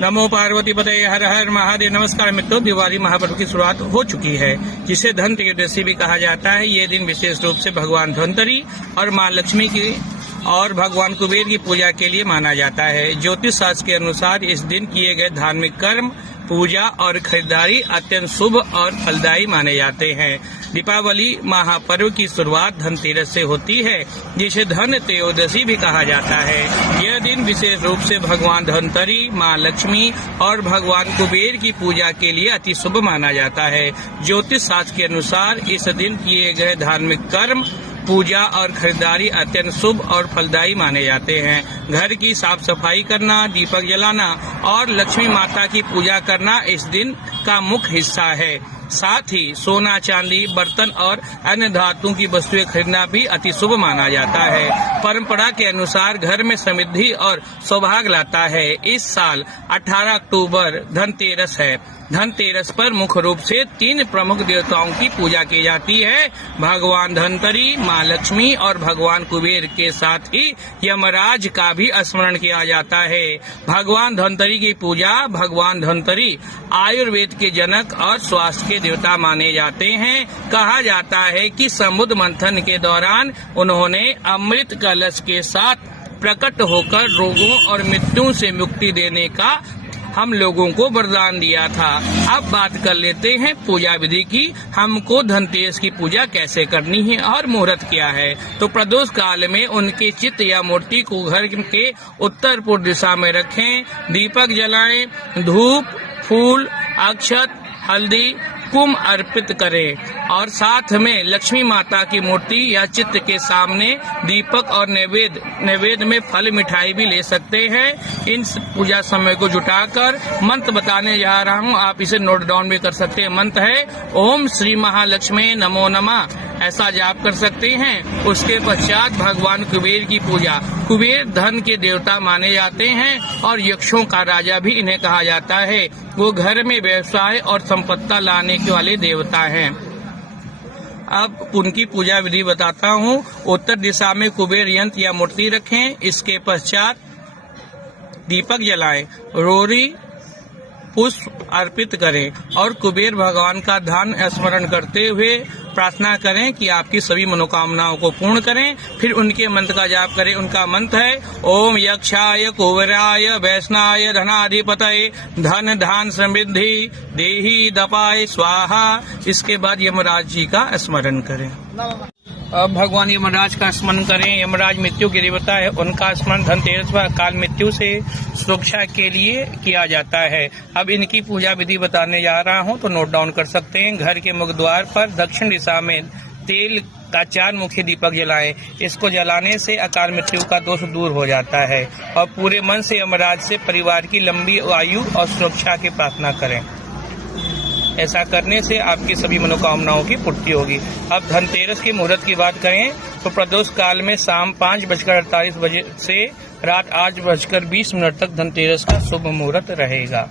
नमो पार्वती पते हर हर महादेव। नमस्कार मित्रों, दिवाली महापर्व की शुरुआत हो चुकी है जिसे धनतेरस भी कहा जाता है। ये दिन विशेष रूप से भगवान धन्वंतरि और माँ लक्ष्मी की और भगवान कुबेर की पूजा के लिए माना जाता है। ज्योतिष शास्त्र के अनुसार इस दिन किए गए धार्मिक कर्म, पूजा और खरीदारी अत्यंत शुभ और फलदायी माने जाते हैं। दीपावली महापर्व की शुरुआत धनतेरस से होती है जिसे धनतेरस भी कहा जाता है। यह दिन विशेष रूप से भगवान धन्वंतरि, माँ लक्ष्मी और भगवान कुबेर की पूजा के लिए अति शुभ माना जाता है। ज्योतिष शास्त्र के अनुसार इस दिन किए गए धार्मिक कर्म, पूजा और खरीदारी अत्यंत शुभ और फलदायी माने जाते हैं। घर की साफ सफाई करना, दीपक जलाना और लक्ष्मी माता की पूजा करना इस दिन का मुख्य हिस्सा है। साथ ही सोना, चांदी, बर्तन और अन्य धातुओं की वस्तुएं खरीदना भी अति शुभ माना जाता है। परंपरा के अनुसार घर में समृद्धि और सौभाग्य लाता है। इस साल 18 अक्टूबर धनतेरस है। धनतेरस पर मुख्य रूप से 3 प्रमुख देवताओं की पूजा की जाती है। भगवान धन्वंतरि, माँ लक्ष्मी और भगवान कुबेर के साथ ही यमराज का भी स्मरण किया जाता है। भगवान धन्वंतरि की पूजा, भगवान धन्वंतरि आयुर्वेद के जनक और स्वास्थ्य के देवता माने जाते हैं। कहा जाता है कि समुद्र मंथन के दौरान उन्होंने अमृत कलश के साथ प्रकट होकर रोगों और मृत्यु से मुक्ति देने का हम लोगों को वरदान दिया था। अब बात कर लेते हैं पूजा विधि की। हमको धनतेरस की पूजा कैसे करनी है और मुहूर्त क्या है। तो प्रदोष काल में उनके चित्र या मूर्ति को घर के उत्तर पूर्व दिशा में रखें, दीपक जलाएं, धूप, फूल, अक्षत, हल्दी, कुमकुम अर्पित करें और साथ में लक्ष्मी माता की मूर्ति या चित्र के सामने दीपक और नैवेद्य में फल मिठाई भी ले सकते हैं। इन पूजा समय को जुटाकर मंत्र बताने जा रहा हूँ, आप इसे नोट डाउन भी कर सकते हैं। मंत्र है ओम श्री महालक्ष्मी नमो नमः, ऐसा जाप कर सकते हैं। उसके पश्चात भगवान कुबेर की पूजा। कुबेर धन के देवता माने जाते हैं और यक्षों का राजा भी इन्हें कहा जाता है। वो घर में व्यवसाय और संपत्ति लाने के वाले देवता हैं। अब उनकी पूजा विधि बताता हूँ। उत्तर दिशा में कुबेर यंत्र या मूर्ति रखें। इसके पश्चात दीपक जलाएं, रोरी पुष्प अर्पित करें और कुबेर भगवान का ध्यान स्मरण करते हुए प्रार्थना करें कि आपकी सभी मनोकामनाओं को पूर्ण करें। फिर उनके मंत्र का जाप करें। उनका मंत्र है ओम यक्षाय कुबेराय वैष्णाय धनाधिपतये धन धान समृद्धि देहि दपाय स्वाहा। इसके बाद यमराज जी का स्मरण करें। अब भगवान यमराज का स्मरण करें। यमराज मृत्यु के देवता है। उनका स्मरण धनतेरस व अकाल मृत्यु से सुरक्षा के लिए किया जाता है। अब इनकी पूजा विधि बताने जा रहा हूं, तो नोट डाउन कर सकते हैं। घर के मुख्य द्वार पर दक्षिण दिशा में तेल का 4 मुखी दीपक जलाएं। इसको जलाने से अकाल मृत्यु का दोष दूर हो जाता है और पूरे मन से यमराज से परिवार की लंबी आयु और सुरक्षा की प्रार्थना करें। ऐसा करने से आपकी सभी मनोकामनाओं की पूर्ति होगी। अब धनतेरस के मुहूर्त की बात करें तो प्रदोष काल में शाम 5:48 बजे से रात 8:20 तक धनतेरस का शुभ मुहूर्त रहेगा।